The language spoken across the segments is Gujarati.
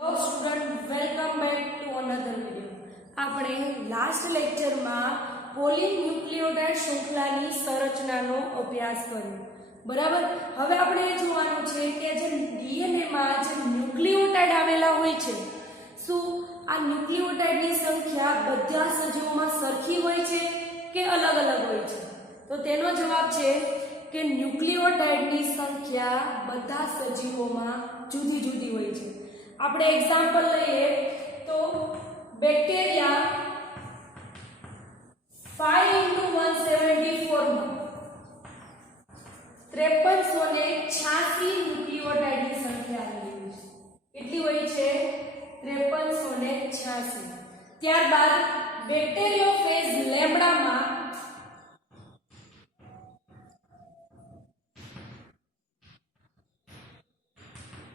Hello student, welcome back to another video. આપણે લાસ્ટ લેક્ચરમાં પોલીન્યુક્લિયોટાઇડ શૃંખલાની સંરચનાનો અભ્યાસ કર્યો. બરાબર. હવે આપણે એ જોવાનું છે કે જે ડીએનએ માં જે ન્યુક્લિયોટાઇડ આવેલા હોય છે, શું આ ન્યુક્લિયોટાઇડની સંખ્યા બધા સજીવોમાં સરખી હોય છે કે અલગ અલગ હોય છે? તો તેનો જવાબ છે કે ન્યુક્લિયોટાઇડની સંખ્યા બધા સજીવોમાં જુદી જુદી હોય છે. આપણે એક્ઝામ્પલ લઈએ તો બેક્ટેરિયા 5 × 174 માં 5386 ન્યુક્લિયોટાઇડની સંખ્યા આવેલી છે. કેટલી હોય છે? 5386. ત્યારબાદ બેક્ટેરિયોફેજ લેમ્ડામાં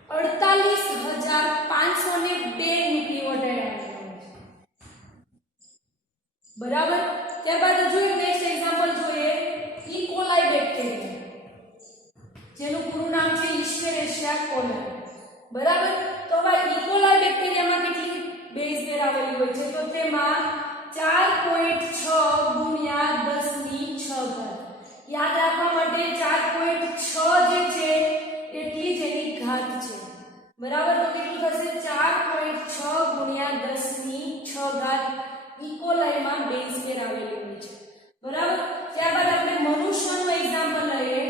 48502 ન્યુક્લિયોટાઇડ આવેલા છે. બરાબર. ત્યારબાદ જોઈએ નેક્સ્ટ એક્ઝામ્પલ જોઈએ ઇકોલાઈ બેક્ટેરિયા, જેનું પૂરું નામ છે ઇસ્ચેરેશિયા કોલાઈ. બરાબર. તો હવે ઇકોલાઈ બેક્ટેરિયામાં કેટલી બેઝ પેર આવેલી હોય છે? તો તેમાં 4.6 × 10⁶. યાદ રાખવા માટે 4.6 જે છે એટલી જ એની ઘાત છે. બરાબર. તો કેટલું થશે? 4.6 × 10⁶ ઇકોલાઈમાં બેઝ પેર આવેલી હોય છે. બરાબર. ત્યારબાદ આપણે મનુષ્યનું એક્ઝામ્પલ લઈએ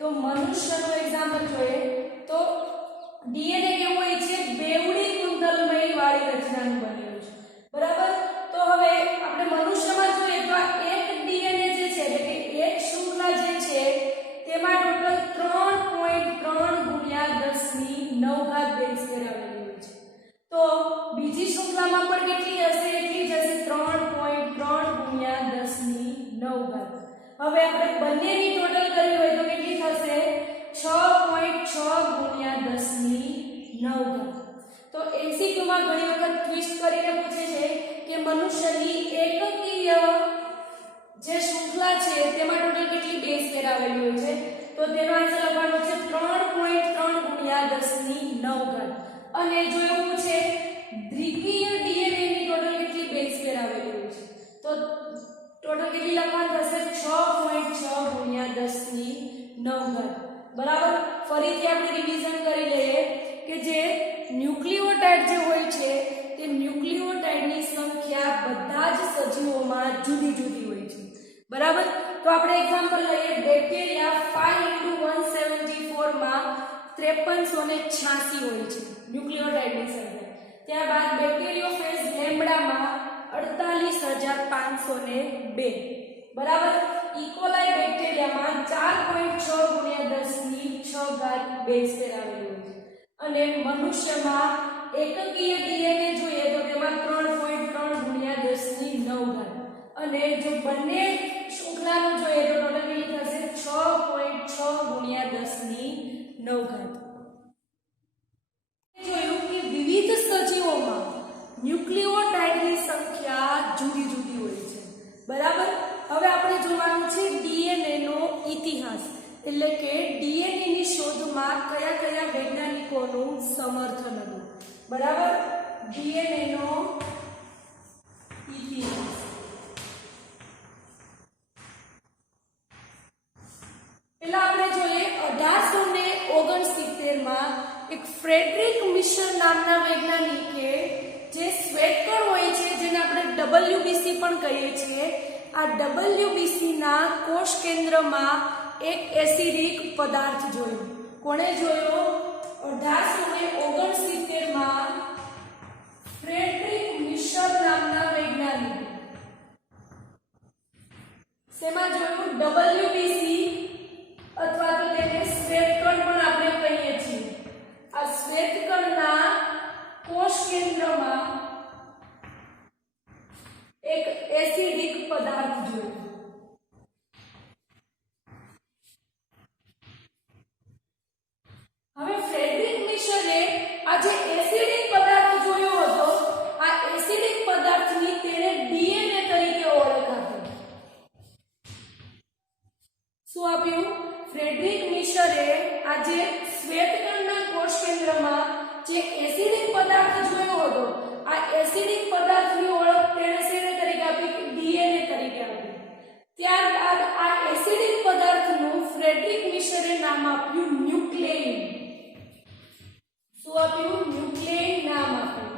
તો મનુષ્યનું એક્ઝામ્પલ જોઈએ તો ડીએનએ કેવું હોય છે? બેવડી કુંડલમય વાળી રચનાનું બનેલું છે. બરાબર. તો હવે આપણે મનુષ્યમાં જોઈએ તો આ એક ડીએનએ જે છે એટલે કે એક શૃંખલા જે છે તેમાં ટોટલ 3.3 × 10⁹ બેઝ પેર આવેલી હોય છે. તો બીજી શૃંખલામાં પણ કેટલી હશે? એટલી જ હશે, 3.3 × 10⁹. હવે આપણે બંનેની ટોટલ કરવી હોય તો કેટલી થશે? 6.6 × 10⁹. તો એમસીક્યુમાં ઘણી વખત ટ્વિસ્ટ કરીને પૂછે છે કે મનુષ્યની એકકીય જે શૃંખલા છે તેમાં ટોટલ કેટલી બેઝ પેર આવેલી હોય છે? તો તેનો આન્સર લખવાનો છે 3.3 × 10⁹. અને જો એવું છે દ્વિકીય ડીએનએ ની ટોટલ કેટલી બેઝ પેર આવેલી હોય છે? તો ટોટલ કેટલી લખવાનું થશે? 6.6 × 10⁹. બરાબર. ફરીથી આપણે રિવિઝન કરી લઈએ કે જે ન્યુક્લિયોટાઇડ જે હોય છે તે ન્યુક્લિયોટાઇડની સંખ્યા બધા જ સજીવોમાં જુદી જુદી હોય છે. બરાબર. તો આપણે એક્ઝામ્પલ લઈએ બેક્ટેરિયા 5 × 174 માં 5386 હોય છે ન્યુક્લિયોટાઇડની સંખ્યા. ત્યારબાદ બેક્ટેરિયોફેજ લેમ્ડામાં 48502. બરાબર. ઇકોલાઈ બેક્ટેરિયામાં 4.6 × 10⁶ બેઝ પેર આવેલી હોય છે. અને મનુષ્યમાં એકકીય ડીએનએ જોઈએ તો તેમાં 3.3 × 10⁹. અને જો બંને શૃંખલાનું જોઈએ તો ટોટલ કેટલી થશે? 6.6 × 10⁹. જોયું કે વિવિધ સજીવોમાં ન્યુક્લિયોટાઇડની સંખ્યા જુદી જુદી હોય છે. બરાબર. હવે આપણે જોવાનું છે ડીએનએ નો ઇતિહાસ, એટલે કે ડીએનએ ની શોધમાં કયા કયા વૈજ્ઞાનિકોનું સમર્થન હતું. બરાબર. ડીએનએ નો ઇતિહાસ. પહેલા આપણે જોઈએ 1869 માં એક ફ્રેડરિક મિશર નામના વૈજ્ઞાનિકે જે શ્વેતકણ હોય છે જેને આપણે ડબલ્યુબીસી પણ કહીએ છીએ, આ ડબલ્યુબીસી ના કોષ કેન્દ્રમાં એક એસિડિક પદાર્થ જોયો. કોણે જોયો? 1869 માં ફ્રેડરિક મિશર નામના વૈજ્ઞાનિકે. શેમાં જોયું? ડબલ્યુબીસી અથવા તો તેને શ્વેતકણ પણ આપણે કહીએ છીએ. આ શ્વેતકણના કોષ કેન્દ્રમાં એક એસિડિક પદાર્થ જોયો. હવે ફ્રેડરિક મિશરે આ જે એસિડિક પદાર્થ જોયો હતો, આ એસિડિક પદાર્થની તેને ડીએનએ તરીકે ઓળખ આપી. શું આપ્યું? ફ્રેડરિક મિશરે આ જે શ્વેતકણના કોષ કેન્દ્રમાં જે એસિડિક પદાર્થ પદાર્થ જોયો હતો, આ એસિડિક પદાર્થની ઓળખ તેણે શેને તરીકે આપી કે ડીએનએ તરીકે આપી. ત્યારબાદ આ એસિડિક પદાર્થનું ફ્રેડરિક મિશરે નામ આપ્યું ન્યુક્લિયન. શું આપ્યું? ન્યુક્લિયન નામ આપ્યું.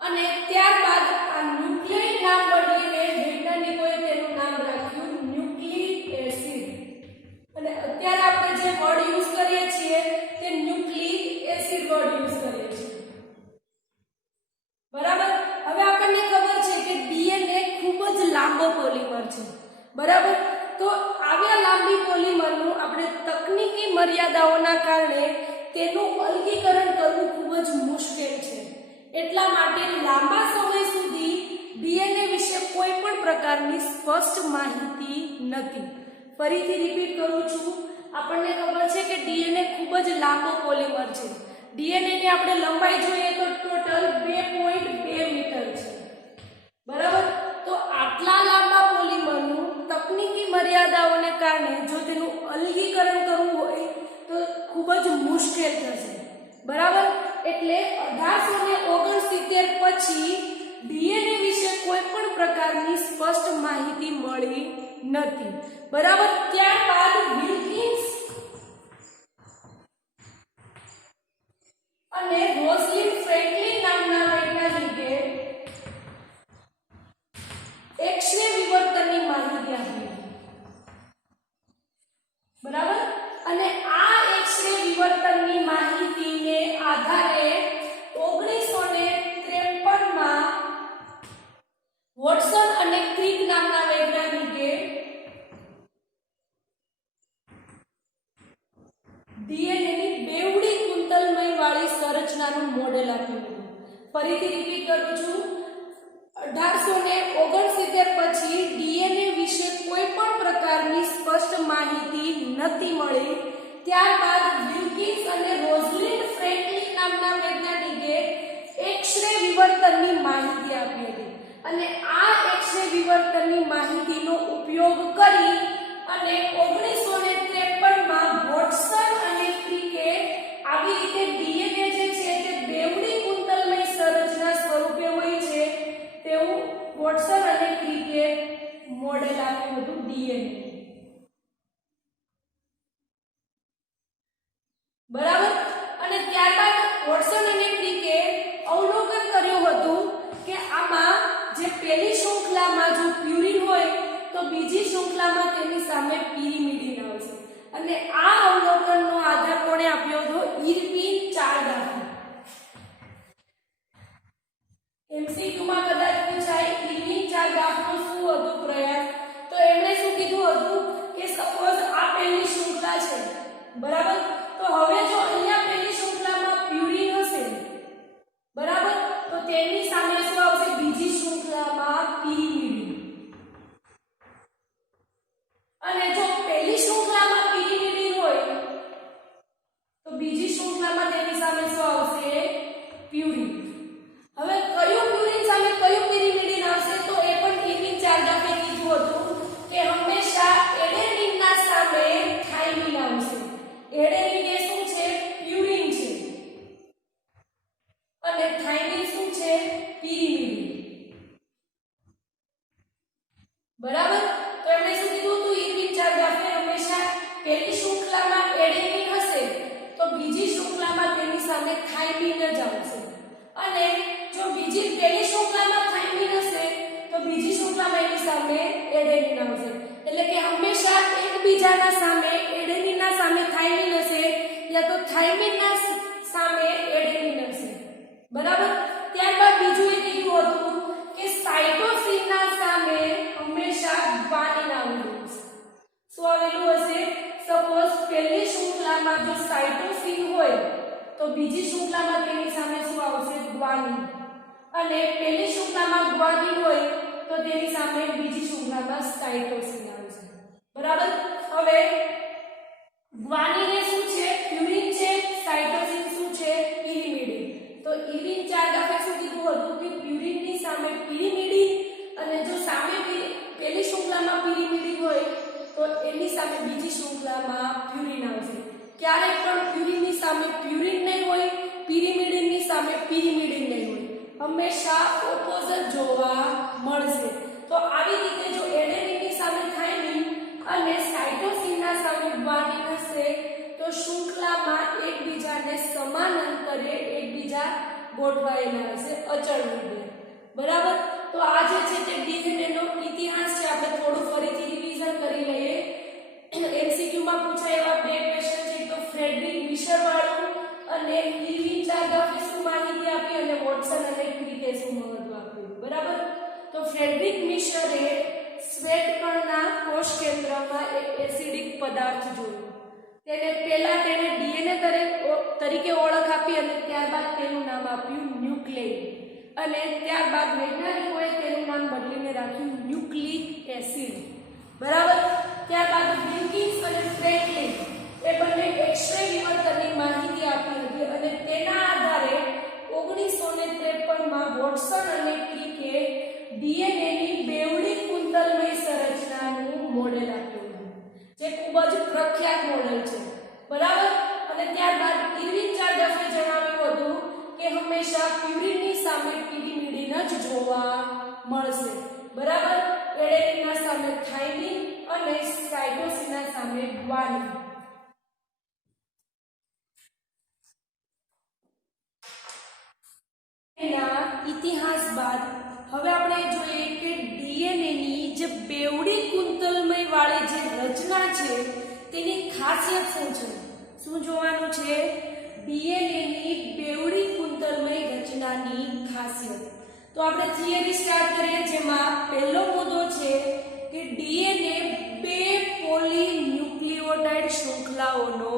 અને ત્યારબાદ આ ન્યુક્લિયન નામ બદલીને વૈજ્ઞાનિકોએ તેનું નામ રાખ્યું ન્યુક્લિક એસિડ. અને અત્યારે આપણે જે વર્ડ યુઝ કરીએ છીએ તે ન્યુક્લિક એસિડ વર્ડ યુઝ કરીએ છીએ. બરાબર. હવે આપણને ખબર છે કે ડીએનએ ખૂબ જ લાંબો પોલિમર છે. બરાબર. તો આવ્યા લાંબી પોલિમરનું આપણે તકનીકી મર્યાદાઓના કારણે તેનું અલગીકરણ કરવું ખૂબ જ મુશ્કેલ છે. એટલા માટે લાંબા સમય સુધી ડીએનએ વિશે કોઈ પણ પ્રકારની સ્પષ્ટ માહિતી નથી. ફરીથી રિપીટ કરું છું, આપણને ખબર છે કે ડીએનએ ખૂબ જ લાંબો પોલિમર છે. ડીએનએ ની આપણે લંબાઈ જોઈએ તો ટોટલ 2.2 મીટર છે. બરાબર. તો આટલા લાંબા પોલિમરનું તકનીકી મર્યાદાઓને કારણે જો તેનું અલગીકરણ કરવું હોય તો ખૂબ જ મુશ્કેલ થશે. બરાબર. એટલે 1869 પછી ડીએનએ વિશે કોઈ પણ પ્રકારની સ્પષ્ટ માહિતી મળી નથી. બરાબર. ત્યારબાદ વિલ્કિન્સ અને રોઝલિન ફ્રેન્કલિન નામના વૈજ્ઞાનિકે એક્સ-રે વિવર્તનની માહિતી આપી. બરાબર. અને આ એક્સ-રે વિવર્તનની માહિતીને આધારે 1953 માં વોટસન અને ક્રિક નામના વૈજ્ઞાનિકે ડીએનએ ની બેવડી કુંતલમય વાળી સંરચનાનું મોડેલ આપ્યું હતું. ફરીથી રિપીટ કરું છું, 1869 પછી ડીએનએ વિશે કોઈ પણ પ્રકારની સ્પષ્ટ માહિતી નથી મળી. ત્યારબાદ વિલ્કિન્સ અને રોઝલિન ફ્રેન્કલિન નામના વૈજ્ઞાનિકે એક્સ-રે વિવર્તનની માહિતી આપી હતી. અને આ એક્સ-રે વિવર્તનની માહિતીનો ઉપયોગ કરી અને 1953 માં વોટસન અને ક્રિકે આવી રીતે ડીએનએ જે છે તે બેવડી કુંતલમય સંરચના સ્વરૂપે હોય છે તેવું વોટસન અને ક્રિકે મોડેલ આપ્યું હતું ડીએનએ. બરાબર. અને ત્યારબાદ વોટસન અને ક્રિકે અવલોકન કર્યું હતું કે આમાં જે પહેલી શૃંખલામાં જો પ્યુરિન હોય તો બીજી શૃંખલામાં તેની સામે પિરિમિડિન આવશે. અને આ અવલોકનનો આધાર કોણે આપ્યો હતો? ઇરવિન ચારગાફે. એમસીક્યુ માં કદાચ પૂછાય ઇરવિન ચારગાફનો શું હતું પ્રયાસ, તો એમણે શું કીધું હતું કે સપોઝ આ પહેલી શૃંખલા છે. બરાબર. તો હવે જો અહીંયા પહેલી શૃંખલામાં પ્યુરિન હશે, બરાબર, તો તેની સામે શું આવશે? બીજી શૃંખલામાં પિરિમિડિન. અને જો પહેલી શૃંખલામાં પિરિમિડિન હોય તો બીજી શૃંખલામાં તેની સામે શું આવશે? પ્યુરિન. હવે કયું પ્યુરિન સામે કયું પિરિમિડિન આવશે? તો એ પણ ઇરવિન ચારગાફે કીધું હતું કે હંમેશા એડેનિનના સામે થાઇમિન આવશે. એડેનિન એ શું છે? પ્યુરિન છે. અને થાઇમિન શું છે? પિરિમિડિન. બરાબર. તો એમણે શું કીધું હતું? ઇરવિન ચારગાફે હંમેશા પહેલી શૃંખલામાં એડેનિન હશે તો બીજી શૃંખલામાં તેની સામે થાઇમિન જ આવશે. અને જો બીજી પહેલી શૃંખલામાં થાઇમિન હશે તો બીજી શૃંખલામાં એની સામે એડેનિન આવશે. એટલે કે હંમેશા એકબીજાના સામે એડેનિનના સામે થાઇમિન હશે યા તો થાઇમિનના સામે એડેનિન હશે. બરાબર. ત્યારબાદ બીજું એ કીધું હતું કે સાઇટોસિનના સામે હંમેશા ગ્વાનિન આવેલું હશે. શું આવેલું હશે? સપોઝ પહેલી શૃંખલામાં જો સાઇટોસિન હોય તો બીજી શૃંખલામાં તેની સામે શું આવશે? ગ્વાનિન. અને પહેલી શૃંખલામાં ગ્વાનિન હોય તો તેની સામે બીજી શૃંખલામાં સાઇટોસિન આવશે. બરાબર. હવે ગ્વાનિન એ શું છે? પ્યુરિન છે. સાઇટોસિન શું છે? પિરિમિડિન. તો ઇરવિન ચારગાફે શું કીધું હતું કે પ્યુરિનની સામે પિરિમિડિન અને જો સામે પહેલી શૃંખલામાં પિરિમિડિન હોય તો એની સામે બીજી શૃંખલામાં પ્યુરિન આવશે. ક્યારેક પણ પ્યુરિનની સામે પ્યુરિન નહીં હોય, પિરિમિડિનની સામે પિરિમિડિન નહીં હોય, હંમેશા ઓપોઝિટ જોવા મળશે. તો આવી રીતે જો એડેનિનની સામે થાઇમિન અને સાઇટોસિનના સામે ગ્વાનિન હશે તો શૃંખલામાં એકબીજાને સમાંતરે એકબીજા ગોઠવાયેલા હશે અચળ રીતે. બરાબર. તો આ જે છે તે ડીએનએ નો ઇતિહાસ છે. આપણે થોડું ફરીથી રિવિઝન કરી લઈએ. એમસીક્યુ માં પૂછાય એવા બે ક્વેશ્ચન છે. તો ફ્રેડરિક મિશર વાળું અને ઇર્વિન ચાર્ગાફે શું માહિતી આપી અને વોટસન અને ક્રિકે શું મહત્વ આપ્યું. બરાબર. તો ફ્રેડરિક મિશરે શ્વેત કણના કોષ કેન્દ્રમાં એક એસિડિક પદાર્થ જોયો. તેને ડીએનએ તરીકે ઓળખ આપી અને ત્યારબાદ તેનું નામ આપ્યું ન્યુક્લિયસ. અને ત્યારબાદ વૈજ્ઞાનિકોએ તેનું નામ બદલીને રાખ્યું ન્યુક્લિક એસિડ. બરાબર. ત્યારબાદ વિલ્કિન્સ અને ફ્રેન્કલિન એ બંને એક્સ-રે વિવર્તનની માહિતી આપી હતી અને તેના આધારે 1953 માં વોટસન અને ક્રિકે ડીએનએની બેવડી કુંતલમય સંરચનાનું મોડેલ આપ્યું હતું, જે ખૂબ જ પ્રખ્યાત મોડેલ છે. બરાબર. અને ત્યારબાદ ઇર્વિન ચાર્ગાફે જણાવ્યું હતું કે હંમેશા પ્યુરિનની સામે પિરિમિડિન જ જોવા મળશે. બરાબર. એડેનિનના સામે થાઇમિન અને સાઇટોસિનના સામે ગ્વાનિન. એના ઇતિહાસ બાદ હવે આપણે જોઈએ કે ડીએનએની જે બેવડી કુંતલમય વાળી જે રચના છે તેની ખાસિયત શું છે. શું જોવાનું છે? ડીએનએની બેવડી કુંતલમય રચનાની ખાસિયત. તો આપણે થિયરી સ્ટાર્ટ કરીએ, જેમાં પહેલો મુદ્દો છે કે ડીએનએ બે પોલીન્યુક્લિયોટાઇડ શૃંખલાઓનો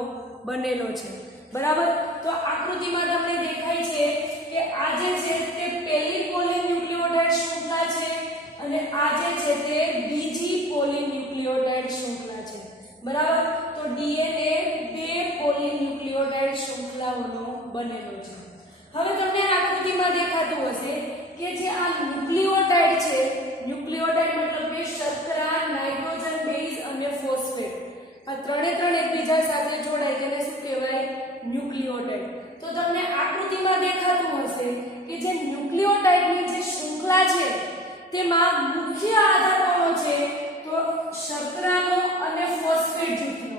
બનેલો છે. બરાબર. તો આકૃતિમાં તમને દેખાય છે કે આ જે છે તે પહેલી પોલીન્યુક્લિયોટાઇડ શૃંખલા છે અને આ જે છે તે બીજી પોલીન્યુક્લિયોટાઇડ શૃંખલા છે. બરાબર. તો ડીએનએ બે પોલીન્યુક્લિયોટાઇડ શૃંખલાઓનો બનેલો છે. હવે તમને આકૃતિમાં દેખાતું હશે કે જે આ ન્યુક્લિયોટાઇડ છે, ન્યુક્લિયોટાઇડ મતલબ કે શર્કરા, નાઇટ્રોજન બેઝ અને ફોસ્ફેટ, આ ત્રણ એકબીજા સાથે જોડાય તેને શું કહેવાય? ન્યુક્લિયોટાઇડ. તો તમને આકૃતિમાં દેખાતું હશે કે જે ન્યુક્લિયોટાઇડની જે શૃંખલા છે તેમાં મુખ્ય આધાર કોનો છે? તો શર્કરાનો અને ફોસ્ફેટ જૂથનો.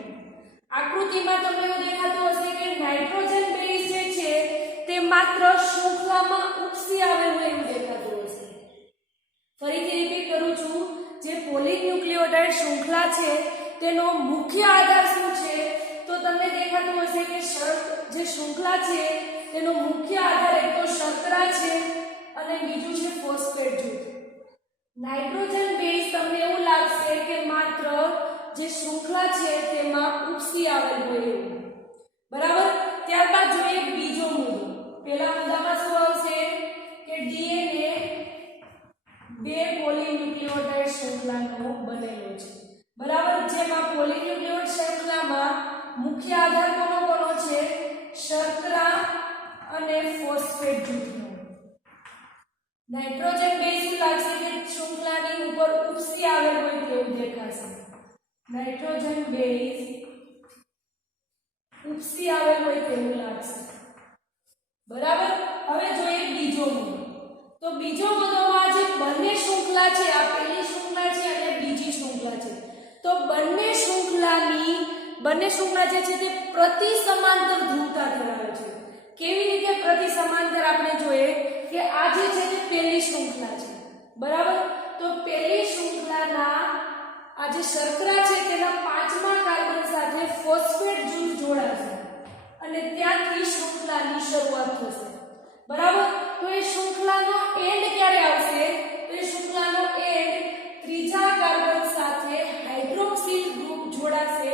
આકૃતિમાં તમને એવું દેખાતું હશે કે નાઇટ્રોજન બેઝ જે છે તે માત્ર શૃંખલામાં ઉપસી આવેલું એવું દેખાતું હશે. ફરીથી રિપીટ કરું છું, જે પોલીન્યુક્લિયોટાઇડ શૃંખલા છે તેનો મુખ્ય આધાર શું છે? તો તમને દેખાતું હશે કે જે શૃંખલા છે તેનો મુખ્ય આધાર એક તો શર્કરા છે અને બીજું છે ફોસ્ફેટ જૂથ. નાઇટ્રોજન બેઝ તમને એવું લાગશે કે માત્ર જે શૃંખલા છે તેમાં ઉપસી આવેલ હોય એવું. બરાબર. ત્યારબાદ જોઈએ બીજો મુદ્દો. પહેલા મુદ્દામાં શું આવશે કે ડીએનએ બે પોલીન્યુક્લિયોટાઇડ શૃંખલાનો બનેલો છે. બરાબર. જેમાં પોલીન્યુક્લિયોટાઇડ શૃંખલામાં મુખ્ય આધાર કોનો છે? શર્કરા અને ફોસ્ફેટ જૂથનો. નાઇટ્રોજન બેઝ શું લાગશે કે શૃંખલાની ઉપર ઉપસી આવેલ હોય તેવું દેખાશે. નાઇટ્રોજન બેઝ ઉપસી આવેલ હોય તેવું લાગશે. બરાબર. હવે જોઈએ બીજો મુદ્દો. તો બીજો મુદ્દામાં જે બંને શૃંખલા છે, આ પહેલી શૃંખલા છે અને બીજી શૃંખલા છે, તો બંને શૃંખલા જે છે તે પ્રતિ સમાંતર ધ્રુવતા ધરાવે છે. કેવી રીતે પ્રતિ સમાંતર? આપણે જોઈએ કે આ જે છે તે પહેલી શૃંખલા છે. બરાબર. તો પહેલી શૃંખલાના આ જે શર્કરા છે તેના 5મા કાર્બન સાથે ફોસ્ફેટ જૂથ જોડાશે અને ત્યાંથી શૃંખલાની શરૂઆત થશે. બરાબર. તો એ શૃંખલાનો એન્ડ ક્યારે આવશે? તો એ શૃંખલાનો એન્ડ ત્રીજા કાર્બન સાથે હાઇડ્રોક્સિલ ગ્રુપ જોડાશે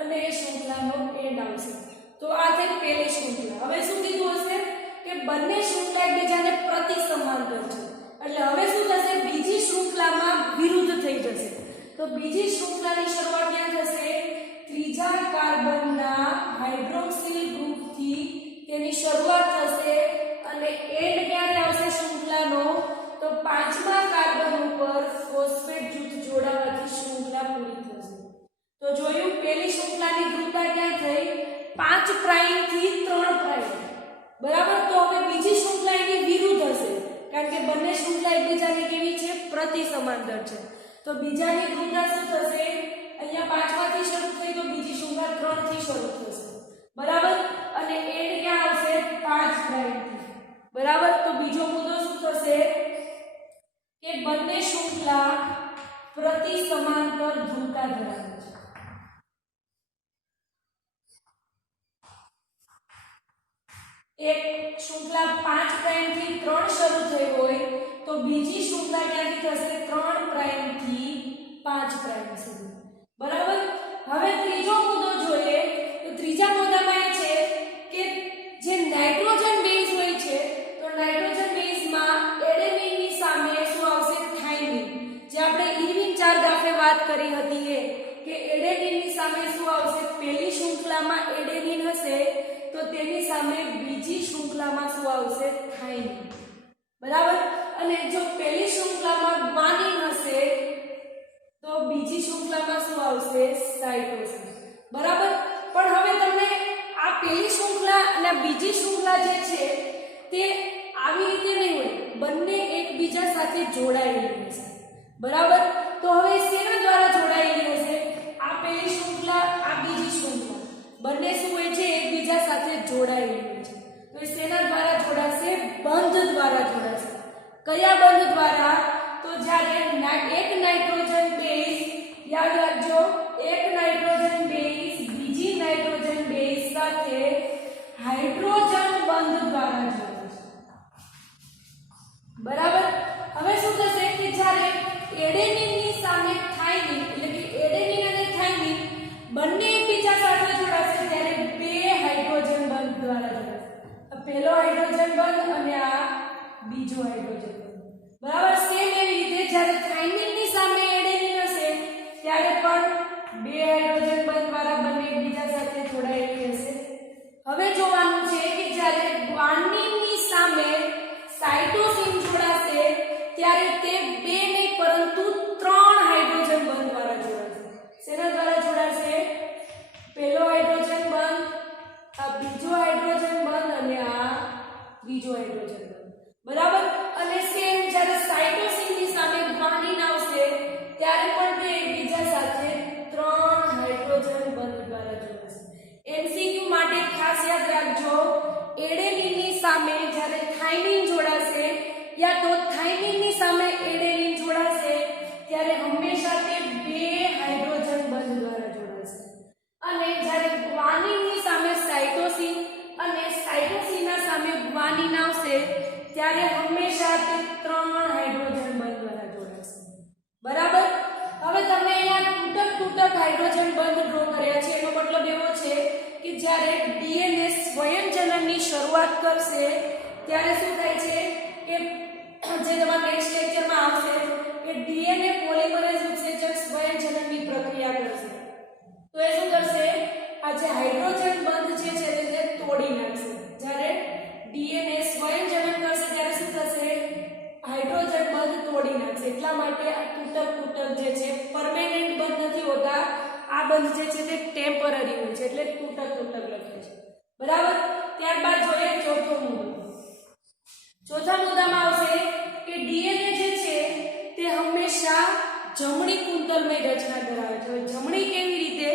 અને એ શૃંખલાનો એન્ડ આવશે. તો આ છે પહેલી શૃંખલા. હવે શું કીધું હશે કે બંને શૃંખલા એકબીજાને પ્રતિ સમાંતર છે. એટલે હવે શું થશે? બીજી શૃંખલામાં વિરુદ્ધ થઈ જશે. તો બીજી શૃંખલાની શરૂઆત ક્યાં થશે? ત્રીજા કાર્બનના હાઇડ્રોક્સિલ ગ્રુપથી તેની શરૂઆત થશે અને એન્ડ ક્યારે આવશે શૃંખલાનો? તો 5મા કાર્બન ઉપર ફોસ્ફેટ જૂથ જોડાવાથી શૃંખલા પૂરી થશે. તો જોયું પહેલી શૃંખલાની ધ્રુવતા ક્યાં થઈ? 5 પ્રાઇમ થી 3 પ્રાઇમ. બરાબર. તો હવે બીજી શૃંખલા એની વિરુદ્ધ હશે, કારણ કે બંને શૃંખલા એકબીજાની કેવી છે? પ્રતિ સમાંતર છે. તો બીજાની ભૂમિકા શું થશે? અહીંયા 5 માંથી શરૂ થઈ તો બીજી શૃંખલા 3 થી શરૂ થશે. બરાબર. અને એન્ડ ક્યાં આવશે? 5 પ્રાઇમ થી. બરાબર. તો બીજો મુદ્દો શું થશે કે બંને શૃંખલા પ્રતિ સમાંતર ધ્રુવતા ધરાવે છે. એક શૃંખલા 5 પ્રાઇમ થી 3 શરૂ થઈ હોય તો બીજી શૃંખલા ક્યાંથી થશે? 3 પ્રાઇમ થી 5 પ્રાઇમ સુધી. બરાબર. હવે ત્રીજો મુદ્દો જોઈએ તો ત્રીજા મુદ્દામાં એ છે કે જે નાઇટ્રોજન બેઝ હોય છે તો નાઇટ્રોજન બેઝમાં એડેનીનની સામે શું આવશે? થાઇમિન. જે આપણે ઇરવિન ચારગાફે વાત કરી હતી એ કે એડેનીનની સામે શું આવશે? પહેલી શૃંખલામાં એડેનીન હશે તો તેની સામે બીજી શૃંખલામાં શું આવશે? થાઇમિન. બરાબર. અને જો પહેલી શૃંખલામાં ગ્વાનિન હશે તો બીજી શૃંખલામાં શું આવશે? સાઇટોસિન. બરાબર. પણ હવે તમને આ પહેલી શૃંખલા અને બીજી શૃંખલા જે છે તે આવી રીતે નહીં હોય, બંને એકબીજા સાથે જોડાયેલી હશે. બરાબર. તો હવે શેના દ્વારા જોડાયેલી હશે? આ પહેલી શૃંખલા, આ બીજી શૃંખલા, બંને શું હોય છે? એકબીજા સાથે જોડાયેલી હોય છે. તો એ શેના દ્વારા જોડાશે? બંધ દ્વારા જોડાશે. કયા બંધ દ્વારા? તો જ્યારે એક નાઇટ્રોજન બેઝ, યાદ રાખજો, એક નાઇટ્રોજન બેઝ બીજી નાઇટ્રોજન બેઝ સાથે હાઇડ્રોજન બંધ દ્વારા જોડાશે. બરાબર. હવે શું થશે કે જ્યારે એડેનીનની સામે થાઇમિન, એટલે કે એડેનીન અને થાઇમિન બંને એકબીજા સાથે જોડાશે ત્યારે બે હાઇડ્રોજન બંધ દ્વારા જોડાશે. આ પહેલો હાઇડ્રોજન બંધ અને આ બીજો હાઇડ્રોજન બંધ. બરાબર. સેમ એવી રીતે જ્યારે થાઇમિનની સામે એડેનીન હશે ત્યારે પણ બે હાઇડ્રોજન બંધ દ્વારા બંને એકબીજા સાથે જોડાયેલી હશે. હવે જોવાનું છે કે જ્યારે ગ્વાનિનની સામે સાઇટોસિન જોડાશે ત્યારે તે બે નહીં પરંતુ 3 હાઇડ્રોજન બંધ દ્વારા જોડાશે. શેના દ્વારા જોડાશે? પહેલો હાઇડ્રોજન બંધ, આ બીજો હાઇડ્રોજન બંધ અને આ ત્રીજો હાઇડ્રોજન બંધ. બરાબર. અને સેમ જ્યારે સાઇટોસિનની સામે ગ્વાનિન આવશે ત્યારે પણ તે એકબીજા સાથે 3 હાઇડ્રોજન બંધ દ્વારા જોડાશે. એમસીક્યુ માટે ખાસ યાદ રાખજો, એડેનીનની સામે જ્યારે થાઇમિન જોડાશે યા તો થાઇમિનની સામે એડેનીન જોડાશે ત્યારે હંમેશા તે બે હાઇડ્રોજન બંધ દ્વારા જોડાશે. અને જ્યારે ગ્વાનિનની સામે સાઇટોસિન અને સાઇટોસિનના સામે ગ્વાનિન આવશે ત્યારે હંમેશા તે 3 હાઇડ્રોજન બંધ દ્વારા જોડાશે. બરાબર. હવે તમને અહીંયા તૂટક હાઇડ્રોજન બંધ ડ્રો કર્યા છે. એનો મતલબ એવો છે કે જ્યારે ડીએનએ સ્વયંજનનની શરૂઆત કરશે ત્યારે શું થાય છે કે જે તમારા નેક્સ્ટ લેક્ચરમાં આવશે કે ડીએનએ પોલિમરેઝ ઉત્સેચક સ્વયંજનનની પ્રક્રિયા કરશે. તો એ શું કરશે? આ જે હાઇડ્રોજન બંધ જે છે તેને તોડી નાખશે. જ્યારે ડીએનએ સ્વયંજનન કરશે ત્યારે શું થશે? હાઇડ્રોજન બંધ તોડી નાખશે. એટલા માટે આ તૂટક જે છે પરમેનન્ટ બંધ નથી હોતા. આ બંધ જે છે તે ટેમ્પરરી હોય છે એટલે તૂટક લખે છે. બરાબર. ત્યારબાદ જોઈએ ચોથો મુદ્દો. ચોથા મુદ્દામાં આવશે કે ડીએનએ જે છે તે હંમેશા જમણી કુંતલમય રચના ધરાવે છે. જમણી કેવી રીતે?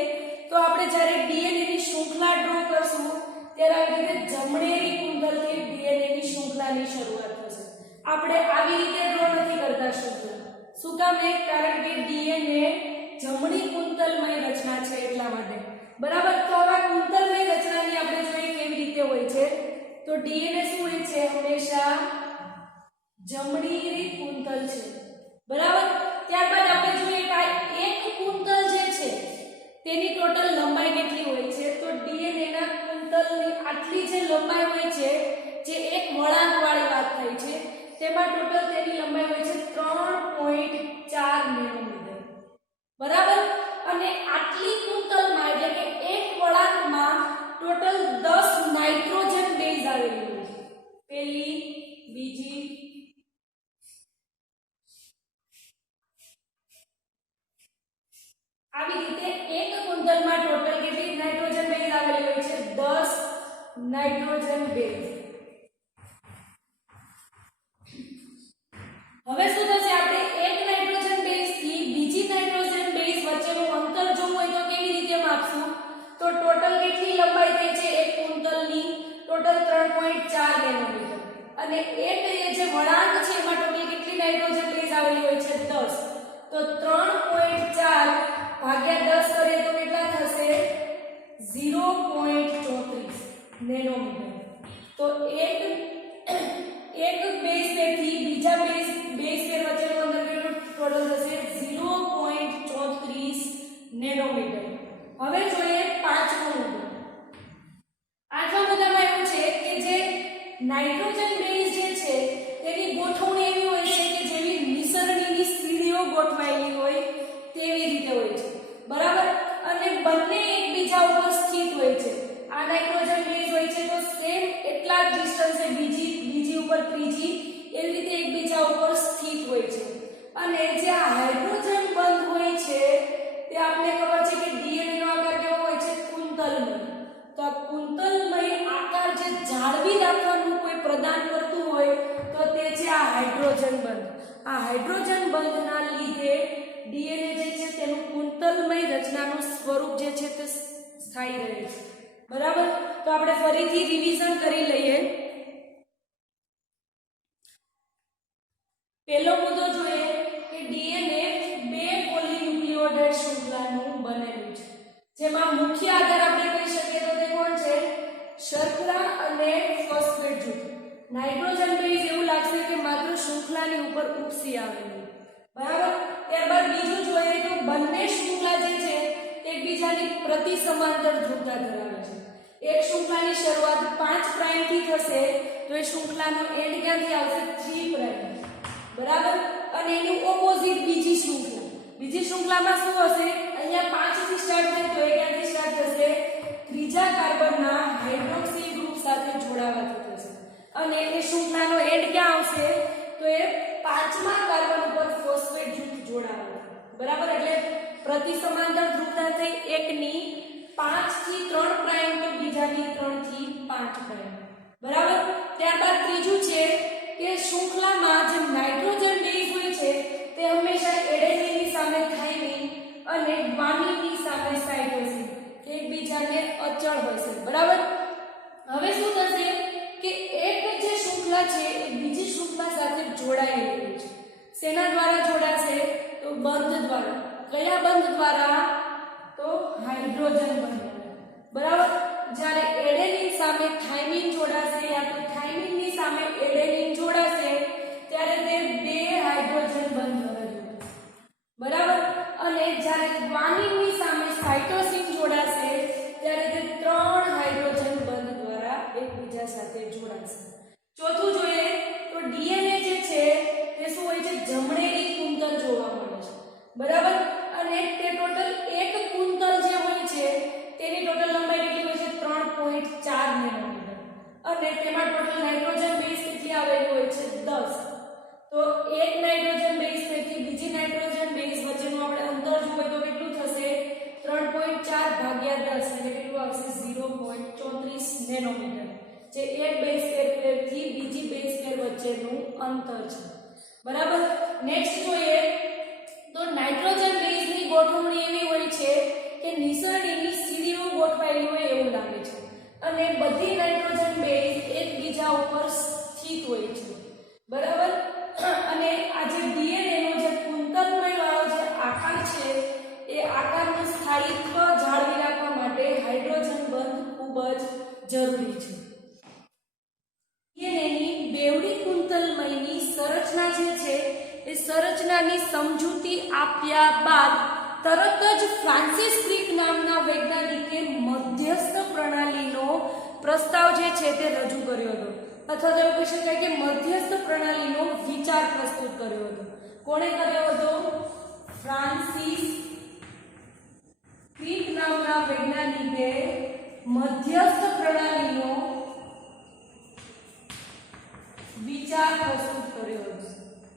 તો આપણે જ્યારે ડીએનએ ની શૃંખલા ડ્રો કરશું ત્યારે આવી રીતે જમણેરી કુંતલથી ડીએનએ ની શૃંખલાની શરૂઆત થશે. આપણે આવી રીતે ડ્રો નથી કરતા શૃંખલા. શું કામ? કારણ કે ડીએનએ જમણી કુંતલમય રચના છે એટલા માટે. બરાબર. તો હવે કુંતલમય રચનાની આપણે જોઈએ કેવી રીતે હોય છે. તો ડીએનએ શું હોય છે? હંમેશા જમણી કુંતલ છે. બરાબર. ત્યારબાદ આપણે જોઈએ કે એક કુંતલ જે છે તેની ટોટલ લંબાઈ કેટલી હોય છે? તો ડીએનએ ના કુંતલની આટલી જે લંબાઈ હોય છે, જે એક વળાંકવાળી વાત થઈ છે, તેમાં ટોટલ તેની લંબાઈ હોય છે 3.4 નેનોમીટર. બરાબર. અને આટલી કુંતલમાં એટલે કે એક વળાંકમાં ટોટલ 10 નાઇટ્રોજન બેઝ આવેલી હોય છે. પહેલી, બીજી, આવી રીતે એક કુંતલમાં ટોટલ કેટલી નાઇટ્રોજન બેઝ આવેલી હોય છે? 10 નાઇટ્રોજન બેઝ. હવે શું થશે, આપણે એક નાઇટ્રોજન બેઝ થી બીજી નાઇટ્રોજન બેઝ વચ્ચેનું અંતર જોવું હોય તો કેવી રીતે માપશું? તો ટોટલ કેટલી લંબાઈ થઈ છે એક કુંતલની? Total 3.4 nanometre. અને એક એ જે વળાંક છે એમાં ટોટલ કેટલી નાઇટ્રોજન બેઝ આવેલી હોય છે? 10. તો 3.4 ભાગ્યા 10 કરીએ તો કેટલા થશે? 0.34 નેનોમીટર. તો એક બેઝ પેર થી બીજા બેઝ પેર વચ્ચેનું અંતર કેટલું ટોટલ થશે? 0.34 નેનોમીટર. હવે જોઈએ પાંચમો મુદ્દો. પાંચમા મુદ્દામાં એવું છે કે જે નાઇટ્રોજન બેઝ જે છે તેની ગોઠવણી એવી હોય છે કે જેવી નિસરણીની સીડીઓ ગોઠવાયેલી હોય તેવી રીતે હોય છે, બરાબર? અને બંને એકબીજા ઉપર સ્થિત હોય છે. આ નાઇટ્રોજન બેઝ હોય છે તો સેમ એટલા જ ડિસ્ટન્સે બીજી ઉપર ત્રીજી એવી રીતે એકબીજા ઉપર સ્થિત હોય છે. અને જે આ હાઇડ્રોજન બંધ હોય છે તે આપણે ખબર છે કે ડીએનએ નો આકાર કેવો હોય છે? કુંતલમય. તો આ કુંતલમય આકાર જે જાળવી રાખવાનું કોઈ પ્રદાન કરતું હોય તો તે છે આ હાઇડ્રોજન બંધ. આ હાઇડ્રોજન બંધના લીધે ડીએનએ જે છે તેનું કુંતલમય રચનાનું સ્વરૂપ જે છે તે સ્થાયી રહે છે, બરાબર? તો આપણે ફરીથી રિવિઝન કરી લઈએ. પહેલો મુદ્દો જોઈએ કે ડીએનએ બે પોલીન્યુક્લિયોટાઇડ શૃંખલાનું બનેલું છે, જેમાં મુખ્ય આધાર આપણે કહી શકીએ તો તે કોણ છે? શર્કરા અને ફોસ્ફેટ જૂથ. નાઇટ્રોજન બેઝ એવું લાગશે કે માત્ર શૃંખલાની ઉપર ઉપસી આવેલી, બરાબર? ત્યારબાદ બીજું જોઈએ તો બંને શૃંખલા જે છે એકબીજાની પ્રતિ સમાંતર ધ્રુવતા ધરાવે છે. એક શૃંખલાની શરૂઆત 5 પ્રાઇમ થી થશે તો એ શૃંખલાનો એન્ડ ક્યાંથી આવશે? 3 પ્રાઇમ, બરાબર? અને એની ઓપોઝિટ બીજી શૃંખલામાં શું હશે? અહીંયા 5 થી સ્ટાર્ટ થાય તો એ ક્યાંથી સ્ટાર્ટ થશે? ત્રીજા કાર્બનના હાઇડ્રોક્સી ગ્રુપ સાથે જોડાવાથી થશે. અને એ શૃંખલાનો એન્ડ ક્યાં આવશે? તો એ 5મા કાર્બન ઉપર ફોસ્ફેટ જૂથ જોડાવાનું, બરાબર? એટલે પ્રતિ સમાંતર ધ્રુવતા થઈ એકની 5 થી 3 પ્રાઇમ તો બીજાની 3 થી 5 પ્રાઇમ, બરાબર? ત્યારબાદ ત્રીજું છે કે શૃંખલામાં જે નાઇટ્રોજન બેઝ હોય છે તે હંમેશા એડેનીનની સામે થાઇમિન અને ગ્વાનિનની સામે સાઇટોસિન એકબીજાને અચળ હશે, બરાબર? હવે શું થશે કે એક જે શૃંખલા છે એ બીજી શૃંખલા સાથે જોડાયેલી હોય છે. શેના દ્વારા જોડાશે? તો બંધ દ્વારા. કયા બંધ દ્વારા? તો હાઇડ્રોજન બંધ દ્વારા, બરાબર? જ્યારે એડેનિન સામે થાઇમિન જોડાશે યા તો થાઇમિનની સામે એડેનિન જોડાશે ત્યારે તે બે હાઇડ્રોજન બંધ દ્વારા જોડાશે, બરાબર? અને જ્યારે ગ્વાનિનની સામે સાઇટોસિન જોડાશે ત્યારે તે 3 હાઇડ્રોજન બંધ દ્વારા એકબીજા સાથે જોડાશે. ચોથું જોઈએ તો ડીએનએ જે છે તે શું હોય છે? જમણેરી કુંતલ જોવા મળે છે, બરાબર? અને તે ટોટલ એક કુંતલ જે હોય છે તેની ટોટલ લંબાઈ કેટલી હોય છે? 3.4 નેનોમીટર. અને તેમાં ટોટલ નાઇટ્રોજન બેઝ કેટલી આવેલી હોય છે? 10. તો એક નાઇટ્રોજન બેઝ થી બીજી નાઇટ્રોજન બેઝ વચ્ચેનું આપણે અંતર જોઈએ તો કેટલું થશે? 3.4 ભાગ્યા 10 એટલે કેટલું આવશે? 0.34 નેનોમીટર. જે એક બેઝ પેર થી બીજી બેઝ પેર વચ્ચેનું અંતર છે, બરાબર? નેક્સ્ટ જોઈએ તો નાઇટ્રોજન બેઝની ગોઠવણી એવી હોય છે કે નિસરણીની સીડીઓ ગોઠવાયેલી હોય એવું લાગે છે. અને બધી નાઇટ્રોજન બેઝ એકબીજા ઉપર સ્થિત હોય છે, બરાબર? અને આ જે ડીએનએ નો જે કુંતલમય વાળો જે આકાર છે એ આકારનું સ્થાયિત્વ જાળવી રાખવા માટે હાઇડ્રોજન બંધ ખૂબ જ જરૂરી છે. ડીએનએની બેવડી કુંતલમયની સંરચના જે છે એ સંરચનાની સમજૂતી આપ્યા બાદ તરત જ ફ્રાન્સિસ ક્રિક નામના વૈજ્ઞાનિકે મધ્યસ્થ પ્રણાલીનો પ્રસ્તાવ જે છે તે રજૂ કર્યો હતો, અથવા તો એવું કહી શકાય કે મધ્યસ્થ પ્રણાલીનો વિચાર પ્રસ્તુત કર્યો હતો. કોણે કર્યો હતો? ફ્રાન્સિસ ક્રિક નામના વૈજ્ઞાનિકે મધ્યસ્થ પ્રણાલીનો વિચાર પ્રસ્તુત કર્યો હતો,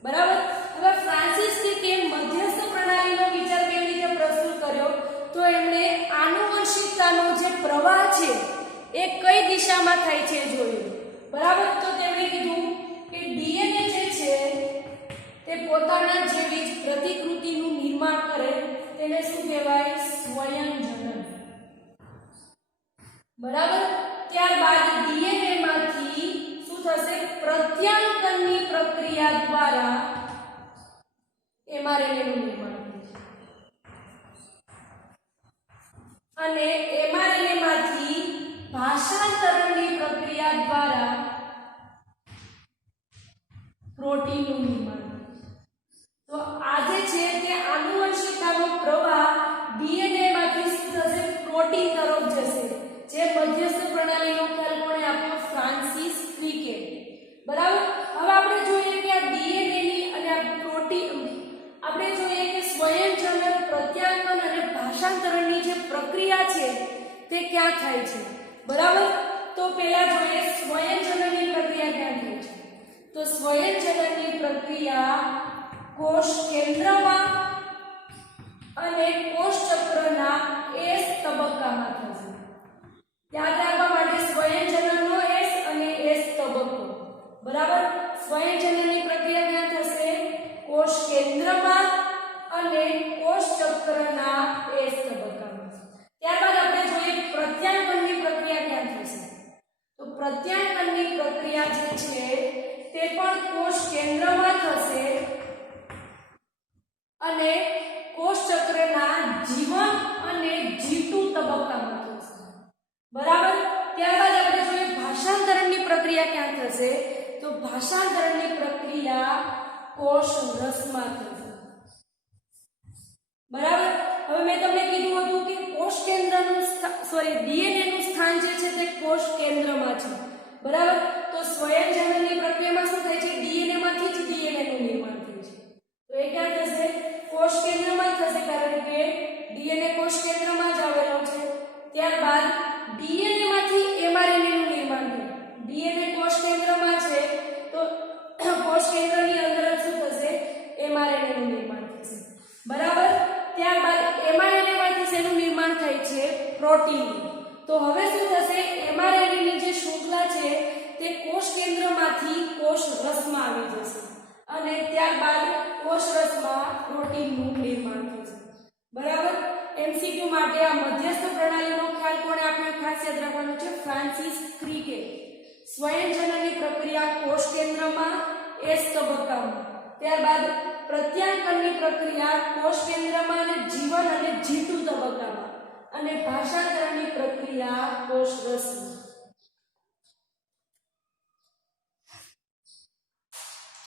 બરાબર? હવે ફ્રાન્સિસ ક્રિકે મધ્યસ્થ પ્રણાલીનો વિચાર કેવી રીતે પ્રસ્તુત કર્યો? તો એમણે આનુવંશિકતાનો જે પ્રવાહ છે એ કઈ દિશામાં થાય છે જોયું, બરાબર? તો તેમણે કીધું કે ડીએનએ જે છે તે તે પોતાના જેવી જ પ્રતિકૃતિનું નિર્માણ કરે તેને શું કહેવાય? સ્વયંજનન. બરાબર. ત્યારબાદ ડીએનએ માંથી શું થશે? પ્રત્યાંકનની પ્રક્રિયા દ્વારા એમઆરએનએ નું નિર્માણ થશે અને એમઆરએનએ માંથી ભાષાંતરણની પ્રક્રિયા દ્વારા પ્રોટીનનું નિર્માણ. તો આજે છે તે આનુવંશિકતાનો પ્રવાહ ડીએનએ માંથી શું થશે? પ્રોટીન તરફ જશે. જે મધ્યસ્થ પ્રણાલીનો ખ્યાલ કોણે આપ્યો? ફ્રાન્સિસ ક્રિકે. બરાબર. હવે આપણે જોઈએ કે આ ડીએનએ ની અને આ પ્રોટીન આપણે જોઈએ કે સ્વયંજનન, પ્રત્યાંકન અને ભાષાંતરણની જે પ્રક્રિયા છે તે ક્યાં થાય છે? બરાબર. તો પહેલા જોઈએ સ્વયંજનનની પ્રક્રિયા ક્યાં થાય છે? તો સ્વયંજનનની પ્રક્રિયા કોષ કેન્દ્રમાં અને કોષ ચક્રના એસ તબક્કામાં થશે. યાદ રાખવા માટે સ્વયંજનનનો એસ અને એસ તબક્કો. બરાબર. સ્વયંજનનની પ્રક્રિયા ક્યાં થશે? કોષ કેન્દ્રમાં અને કોષ ચક્રના એસ તબક્કામાં. ત્યારબાદ આપણે જોઈએ પ્રત્યાંકનની પ્રક્રિયા ક્યાં થશે? તો પ્રત્યાંકનની પ્રક્રિયા જે છે તે પણ કોષ કેન્દ્રમાં થશે અને કોષ ચક્રના જીવન અને જીતુ તબક્કામાં થશે. બરાબર. ત્યારબાદ આપણે જોઈએ ભાષાંતરણની પ્રક્રિયા ક્યાં થશે? તો ભાષાંતરણની પ્રક્રિયા કોષ રસમાં થશે. બરાબર. હવે મેં તમને કીધું હતું કે કોષ કેન્દ્રનું ડીએનએ નું સ્થાન જે છે તે કોષ કેન્દ્રમાં છે. બરાબર. તો સ્વયંજનનની પ્રક્રિયામાં શું થાય છે? ડીએનએ માંથી જ ડીએનએ નું નિર્માણ થાય છે. તો એ ક્યાં થશે? કોષ કેન્દ્રમાં થશે, કારણ કે ડીએનએ કોષ કેન્દ્રમાં જ આવેલો છે. ત્યારબાદ ડીએનએ માંથી એમઆરએનએ નું નિર્માણ થાય. ડીએનએ કોષ કેન્દ્રમાં છે તો કોષ કેન્દ્રની અંદર શું થશે? એમઆરએનએ નું નિર્માણ થશે. બરાબર. ત્યારબાદ એમઆરએનએ માંથી શેનું નિર્માણ થાય છે? પ્રોટીન. તો હવે શું થશે? એમઆરએનએ ની જે શૃંખલા છે તે કોષ કેન્દ્રમાંથી કોષ રસમાં આવી જશે અને ત્યારબાદ કોષ રસમાં પ્રોટીનનું નિર્માણ થશે. બરાબર. એમસીક્યુ માટે આ મધ્યસ્થ પ્રણાલીનો ખ્યાલ કોણે આપ્યો? ખાસ યાદ રાખવાનું છે, ફ્રાન્સિસ ક્રિકે. સ્વયંજનનની પ્રક્રિયા કોષ કેન્દ્રમાં એસ તબક્કામાં. ત્યારબાદ પ્રત્યાંકનની પ્રક્રિયા કોષ કેન્દ્રમાં અને જીવન અને જીતુ તબક્કામાં અને ભાષાંતરણની પ્રક્રિયા કોષ રસમાં.